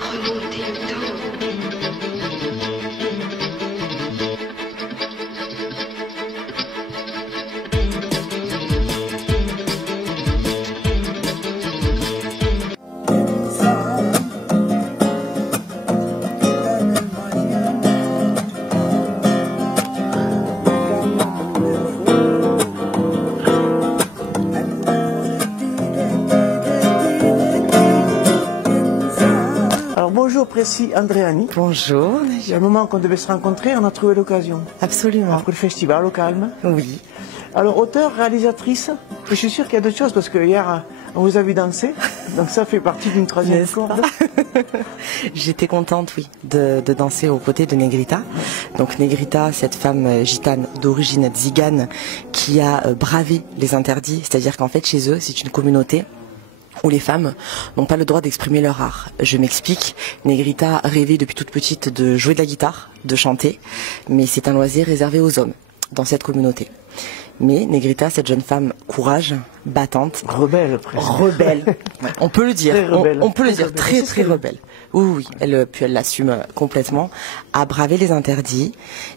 Remonter le temps. Bonjour Précy Andréani. Bonjour. Il y a un moment qu'on devait se rencontrer, on a trouvé l'occasion. Absolument. Après le festival au calme. Oui. Alors auteur, réalisatrice, je suis sûr qu'il y a d'autres choses parce que hier on vous a vu danser, donc ça fait partie d'une troisième corde. J'étais contente, oui, de danser aux côtés de Negrita. Donc Negrita, cette femme gitane d'origine tzigane qui a bravé les interdits, c'est-à-dire qu'en fait chez eux c'est une communauté où les femmes n'ont pas le droit d'exprimer leur art. Je m'explique, Negrita rêvait depuis toute petite de jouer de la guitare, de chanter, mais c'est un loisir réservé aux hommes dans cette communauté. Mais Negrita, cette jeune femme courage, battante, rebelle, presque. Rebelle, on peut le dire, on peut le dire, très très rebelle. Oui, elle l'assume complètement, a bravé les interdits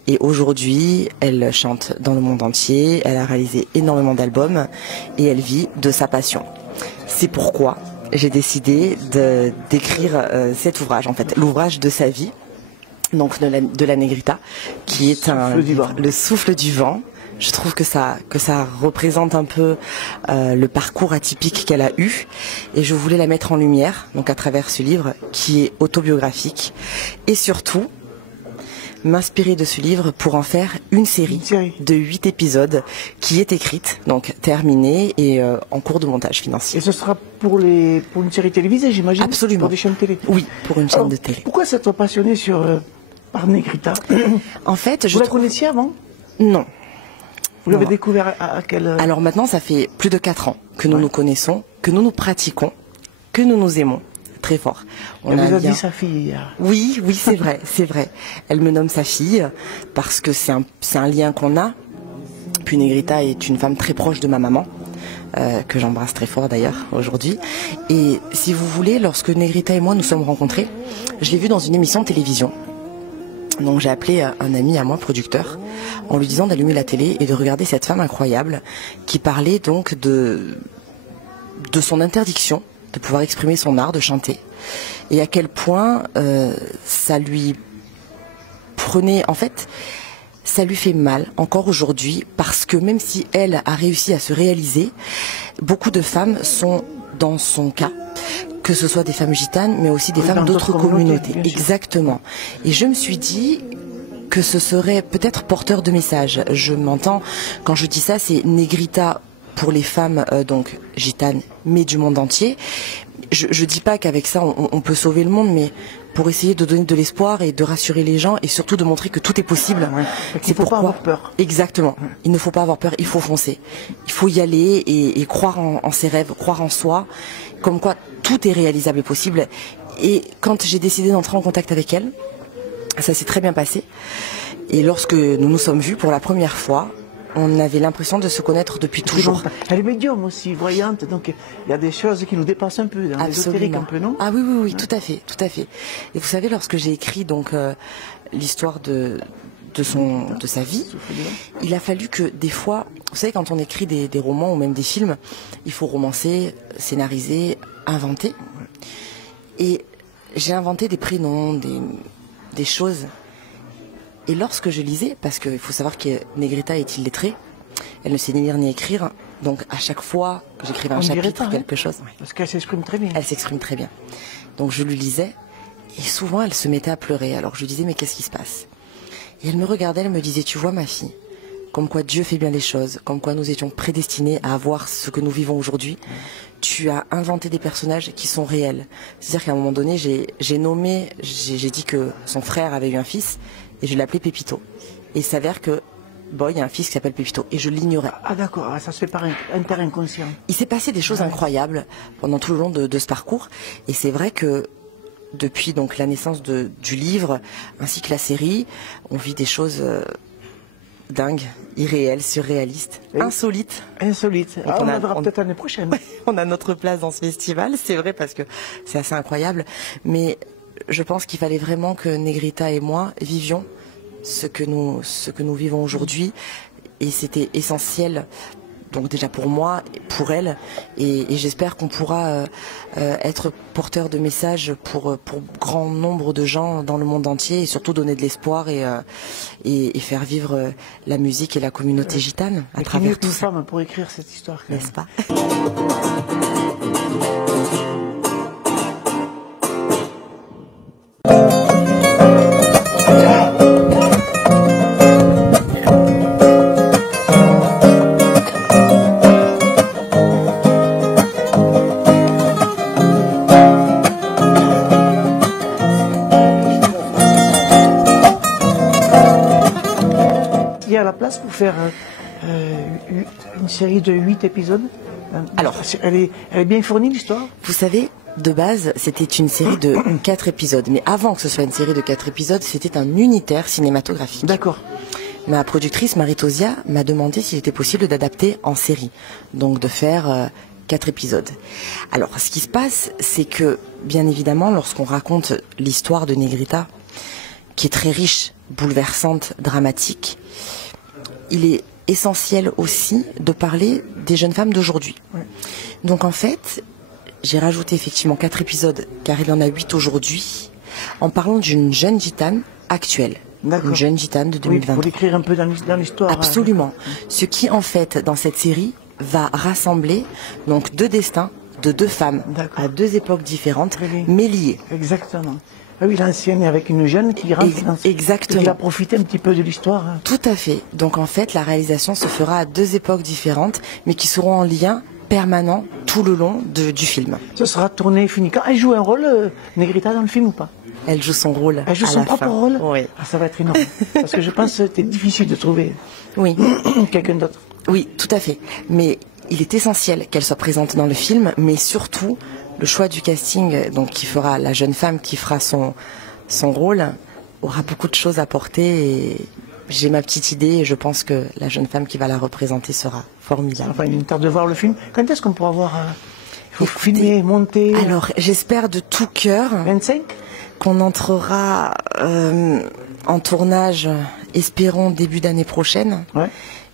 et aujourd'hui elle chante dans le monde entier, elle a réalisé énormément d'albums et elle vit de sa passion. C'est pourquoi j'ai décidé d'écrire cet ouvrage, en fait, l'ouvrage de sa vie, donc de la Negrita, qui est le souffle du vent. Je trouve que ça représente un peu le parcours atypique qu'elle a eu, et je voulais la mettre en lumière, donc à travers ce livre qui est autobiographique, et surtout m'inspirer de ce livre pour en faire une série de 8 épisodes qui est écrite, donc terminée et en cours de montage financier. Et ce sera pour une série télévisée, j'imagine? Absolument. Pour des chaînes télé? Oui, pour une chaîne de télé. Pourquoi s'être passionné par Negrita? En fait, Vous la connaissiez avant? Non. Vous l'avez découvert à quel... Alors maintenant, ça fait plus de 4 ans que nous nous connaissons, que nous nous pratiquons, que nous nous aimons. Très fort. Elle vous a dit sa fille. Oui, c'est vrai, c'est vrai. Elle me nomme sa fille parce que c'est un lien qu'on a. Puis Negrita est une femme très proche de ma maman, que j'embrasse très fort d'ailleurs aujourd'hui. Et si vous voulez, lorsque Negrita et moi nous sommes rencontrés, je l'ai vue dans une émission de télévision. Donc j'ai appelé un ami à moi, producteur, en lui disant d'allumer la télé et de regarder cette femme incroyable qui parlait donc de son interdiction de pouvoir exprimer son art, de chanter, et à quel point ça lui prenait, en fait, ça lui fait mal encore aujourd'hui, parce que même si elle a réussi à se réaliser, beaucoup de femmes sont dans son cas, que ce soit des femmes gitanes, mais aussi des femmes d'autres communautés. Exactement. Et je me suis dit que ce serait peut-être porteur de messages. Je m'entends, quand je dis ça, c'est Negrita pour les femmes donc gitanes, mais du monde entier. Je dis pas qu'avec ça on peut sauver le monde, mais pour essayer de donner de l'espoir et de rassurer les gens et surtout de montrer que tout est possible. Ouais. C'est pourquoi pas avoir peur. Exactement. Il ne faut pas avoir peur, il faut foncer. Il faut y aller et croire en ses rêves, croire en soi, comme quoi tout est réalisable et possible. Et quand j'ai décidé d'entrer en contact avec elle, ça s'est très bien passé. Et lorsque nous nous sommes vus pour la première fois, on avait l'impression de se connaître depuis toujours. Elle est médium aussi, voyante, donc il y a des choses qui nous dépassent un peu, dans l'ésotérique un peu, non? Ah oui, tout à fait, tout à fait. Et vous savez, lorsque j'ai écrit donc l'histoire de sa vie, il a fallu que des fois, vous savez, quand on écrit des romans ou même des films, il faut romancer, scénariser, inventer. Et j'ai inventé des prénoms, des choses. Et lorsque je lisais, parce qu'il faut savoir que Negrita est illettrée, elle ne sait ni lire ni écrire, donc à chaque fois que j'écrivais un chapitre, quelque chose... Parce qu'elle s'exprime très bien. Elle s'exprime très bien. Donc je lui lisais, et souvent elle se mettait à pleurer. Alors je lui disais, mais qu'est-ce qui se passe? Et elle me regardait, elle me disait, tu vois ma fille, comme quoi Dieu fait bien les choses, comme quoi nous étions prédestinés à avoir ce que nous vivons aujourd'hui. Tu as inventé des personnages qui sont réels. C'est-à-dire qu'à un moment donné, j'ai dit que son frère avait eu un fils, et je l'appelais Pépito. Et il s'avère que, il y a un fils qui s'appelle Pépito, et je l'ignorais. Ah d'accord, ça se fait par inconscient. Il s'est passé des choses incroyables pendant tout le long de ce parcours, et c'est vrai que depuis donc la naissance du livre, ainsi que la série, on vit des choses dingue, irréel, surréaliste, insolite. Insolite. Donc on verra peut-être l'année prochaine. On a notre place dans ce festival, c'est vrai, parce que c'est assez incroyable. Mais je pense qu'il fallait vraiment que Negrita et moi vivions ce que nous vivons aujourd'hui. Et c'était essentiel, donc déjà pour moi, pour elle. Et j'espère qu'on pourra être porteur de messages pour grand nombre de gens dans le monde entier. Et surtout donner de l'espoir et faire vivre la musique et la communauté gitane à travers tout ça. Femme pour écrire cette histoire. N'est-ce pas? Il y a la place pour faire une série de 8 épisodes. Alors, elle est bien fournie, l'histoire. Vous savez, de base, c'était une série de 4 épisodes. Mais avant que ce soit une série de 4 épisodes, c'était un unitaire cinématographique. D'accord. Ma productrice, Marie-Tosia, m'a demandé s'il était possible d'adapter en série. Donc de faire 4 épisodes. Alors, ce qui se passe, c'est que, bien évidemment, lorsqu'on raconte l'histoire de Negrita, qui est très riche, bouleversante, dramatique, il est essentiel aussi de parler des jeunes femmes d'aujourd'hui. Ouais. Donc en fait, j'ai rajouté effectivement 4 épisodes, car il y en a 8 aujourd'hui, en parlant d'une jeune gitane actuelle. Une jeune gitane de 2020. Oui, pour l'écrire un peu dans l'histoire. Absolument. Ce qui en fait, dans cette série, va rassembler donc 2 destins de 2 femmes à 2 époques différentes, mais liées. Exactement. Ah oui, l'ancienne avec une jeune qui rentre exactement. Qui a profité un petit peu de l'histoire. Tout à fait. Donc en fait, la réalisation se fera à 2 époques différentes, mais qui seront en lien permanent tout le long du film. Ce sera tourné fini. Quand elle joue un rôle, Negrita, dans le film ou pas? Elle joue son rôle. Elle joue son propre rôle? Oui. Ah, ça va être énorme. Parce que je pense que c'était difficile de trouver quelqu'un d'autre. Oui, tout à fait. Mais il est essentiel qu'elle soit présente dans le film, mais surtout le choix du casting, donc qui fera la jeune femme qui fera son rôle, aura beaucoup de choses à porter. Et j'ai ma petite idée et je pense que la jeune femme qui va la représenter sera formidable. Enfin, il est temps de voir le film. Quand est-ce qu'on pourra voir il faut filmer, monter. Alors, j'espère de tout cœur 25 qu'on entrera en tournage, espérons début d'année prochaine. Ouais.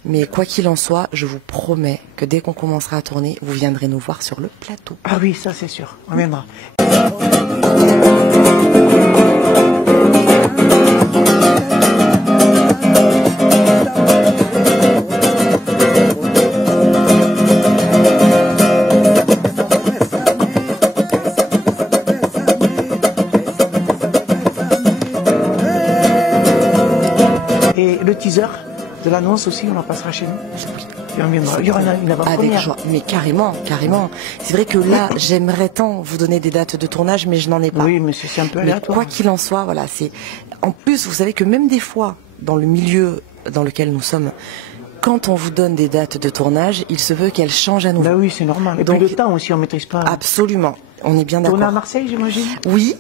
Mais quoi qu'il en soit, je vous promets que dès qu'on commencera à tourner, vous viendrez nous voir sur le plateau. Ah oui, ça c'est sûr, on viendra. Et le teaser de l'annonce aussi, on en passera chez nous. Oui. Et on viendra. Il y aura une avant-première. Avec joie. Mais carrément, carrément. C'est vrai que là, j'aimerais tant vous donner des dates de tournage, mais je n'en ai pas. Oui, mais c'est un peu aléatoire. Quoi qu'il en soit, voilà, c'est. En plus, vous savez que même des fois, dans le milieu dans lequel nous sommes, quand on vous donne des dates de tournage, il se veut qu'elles changent à nouveau. Bah oui, c'est normal. Et donc, puis le temps aussi, on ne maîtrise pas. Absolument. On est bien d'accord. On est à Marseille, j'imagine. Oui,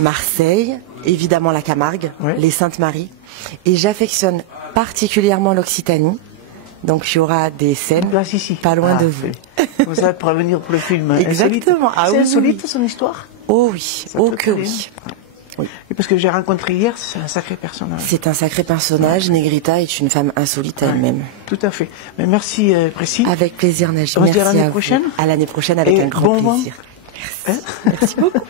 Marseille, évidemment la Camargue, les Saintes-Maries. Et j'affectionne particulièrement l'Occitanie. Donc il y aura des scènes pas loin de vous. Vous allez prévenir pour le film. Exactement. Ah, c'est insolite son histoire. Oh oui, oh que oui. Oui. Et parce que j'ai rencontré hier, c'est un sacré personnage. C'est un sacré personnage. Negrita est une femme insolite à elle-même. Tout à fait. Mais merci, Précis. Avec plaisir, Najib. On se dit merci à l'année prochaine. À l'année prochaine avec un grand plaisir. Merci. Merci beaucoup.